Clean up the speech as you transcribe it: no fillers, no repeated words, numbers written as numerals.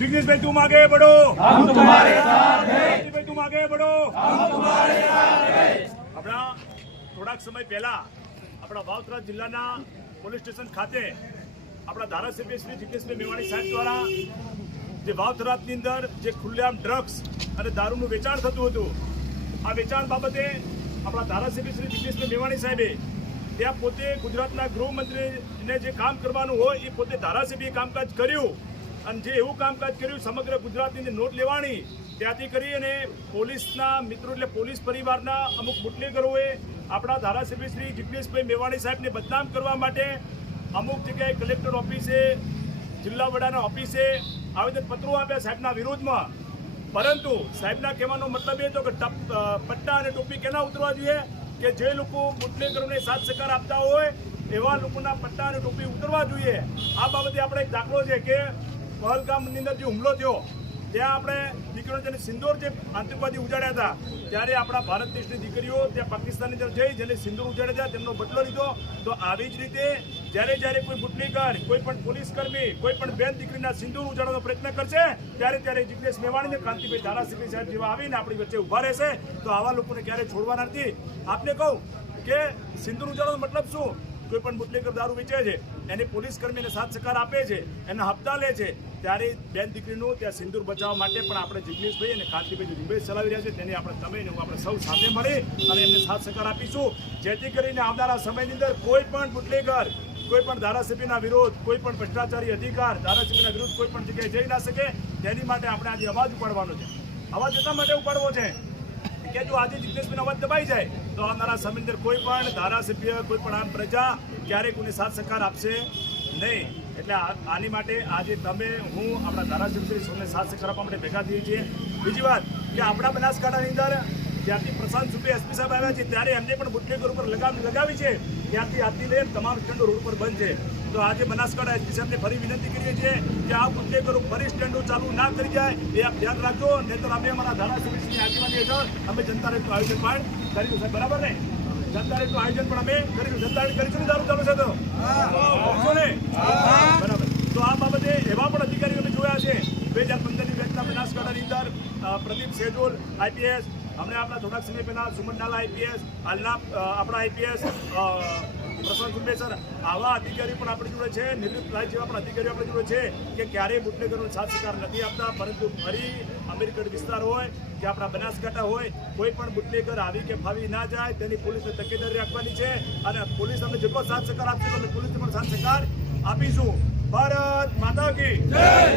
जिग्नेश भाई तुम आगे बढ़ो, हम तुम्हारे साथ हैं। भाई तुम आगे बढ़ो, हम तुम्हारे साथ हैं। આપણા થોડાક સમય પહેલા આપણા વાવથરા જિલ્લાના પોલીસ સ્ટેશન ખાતે આપણા ધારાસભ્ય શ્રી જિગ્નેશભાઈ મેવાણી સાહેબ દ્વારા જે વાવથરાની અંદર જે ખુલ્લેઆમ ડ્રગ્સ અને દારૂનું વેચાણ થતું હતું, આ વેચાણ બાબતે આપણા ધારાસભ્ય શ્રી જિગ્નેશભાઈ મેવાણી સાહેબે ત્યાં પોતે ગુજરાતના ગૃહમંત્રીને જે કામ કરવાનું હોય એ પોતે ધારાસભ્યએ કામકાજ કર્યું અને જે એવું કામકાજ કર્યું સમગ્ર ગુજરાતની અંદર નોટ લેવાની ત્યાંથી કરી અને પોલીસના મિત્રો એટલે પોલીસ પરિવારના અમુક બુટલેગરોએ આપણા ધારાસભ્ય શ્રી જિગ્નેશભાઈ મેવાણી સાહેબને બદનામ કરવા માટે અમુક જગ્યાએ કલેક્ટર ઓફિસે જિલ્લા વડાના ઓફિસે આવેદનપત્રો આપ્યા સાહેબના વિરોધમાં, પરંતુ સાહેબના કહેવાનો મતલબ એ હતો કે પટ્ટા અને ટોપી કેના ઉતરવા જોઈએ કે જે લોકો બુટલેગરોને સાથ સહકાર આપતા હોય એવા લોકોના પટ્ટા અને ટોપી ઉતરવા જોઈએ। આ બાબતે આપણે એક દાખલો છે કે પહલગામની અંદર જે હુમલો થયો ત્યાં આપણે દીકરીઓ જેને સિંદૂર જે આતંકવાદી ઉજાડ્યા હતા ત્યારે આપણા ભારત દેશની દીકરીઓ ત્યાં પાકિસ્તાનની અંદર જઈ જેને સિંદૂર ઉજાડ્યા હતા તેમનો બદલો લીધો। તો આવી જ રીતે જ્યારે કોઈ બુટલેગર, કોઈ પણ પોલીસ કર્મી, કોઈ પણ બેન દીકરીના સિંદૂર ઉજાડવાનો પ્રયત્ન કરશે ત્યારે જિગ્નેશ મેવાણી અને કાંતિભાઈ ધારાસભ્ય સાહેબ જેવા આવીને આપણી વચ્ચે ઉભા રહેશે। તો આવા લોકોને ક્યારે છોડવાના નથી। આપને કહું કે સિંદૂર ઉજાડવાનો મતલબ શું? કોઈ પણ બુટલેગર દારૂ વેચે છે, એને પોલીસ કર્મીને સાથ સહકાર આપે છે, એના હપ્તા લે છે, ત્યારે બેન દીકરીનું ત્યાં સિંદૂર બચાવવા માટે પણ આપણે જિગ્નેશભાઈ અને કાંતિભાઈ ઝુંબેશ ચલાવી રહ્યા છે, તેની આપણે તમે ને હું આપણે સૌ સાથે મળી અને એમને સાથ સહકાર આપીશું, જેથી કરીને આવનારા સમયની અંદર કોઈ પણ બુટલેગર, કોઈ પણ ધારાસભ્યના વિરોધ, કોઈ પણ ભ્રષ્ટાચારી અધિકાર ધારાસભ્યના વિરુદ્ધ કોઈ પણ જગ્યાએ જઈ ના શકે, તેની માટે આપણે આજે અવાજ ઉપાડવાનો છે। અવાજ એટલા માટે ઉપાડવો છે કે જો આજે જિગ્નેશભાઈનો અવાજ દબાઈ જાય તો આવનારા સમયની અંદર કોઈ પણ ધારાસભ્ય, કોઈ પણ આમ પ્રજા ક્યારેય કોઈને સાથ સહકાર આપશે નહીં। એટલે આની માટે આજે તમે, હું, આપણા ધારાસભ્ય સૌને સાથ સહકાર આપવા માટે ભેગા થઈએ છીએ। બીજી વાત કે આપણા બનાસકાંઠાની અંદર જ્યારથી પ્રશાંત સુપે એસપી સાહેબ આવ્યા છે ત્યારે એમને પણ બુટલેગર ઉપર લગામ લગાવી છે, ત્યારથી આજથી લઈને તમામ સ્ટેન્ડો રોડ પર બંધ છે। તો આજે બનાસકાંઠા એસપી સાહેબને ફરી વિનંતી કરીએ છીએ કે આ બુટલેગરો ફરી સ્ટેન્ડો ચાલુ ના કરી જાય એ આપ ધ્યાન રાખજો, નહીંતર અમે અમારા ધારાસભ્યની આગેવાની હેઠળ અમે જનતા રેલીનું આયોજન પણ કરીશું સાહેબ, બરાબર ને? જનતા રેલીનું આયોજન પણ અમે કરીશું। જનતા રેલી કરીશું ને દારૂ ચાલુ છે તો કરીશું ને? બરાબર। તો આ બાબતે એવા પણ અધિકારીઓ અમે જોયા છે 2015ની બેચના બનાસકાંઠાની અંદર પ્રદીપ સેજોલ આઈપીએસ, અમને આપણા થોડાક સમય પહેલા સુમનલાલ આઈપીએસ, હાલના આપણા આઈપીએસ પ્રશાંત સુપે સર, આવા અધિકારીઓ પણ આપણી જોડે છે, નિવૃત્ત રાય જેવા પણ અધિકારીઓ આપણી જોડે છે કે ક્યારેય બુટલેગરોનો સાથ સહકાર નથી આપતા, પરંતુ ફરી અમેરિકન વિસ્તાર હોય કે આપણા બનાસકાંઠા હોય, કોઈ પણ બુટલેગર આવી કે ફાવી ના જાય તેની પોલીસને તકેદારી રાખવાની છે અને પોલીસ અમને જેટલો સાથ સહકાર આપશે તો અમે પોલીસને પણ સાથ સહકાર આપીશું। ભારત માતા કી જય।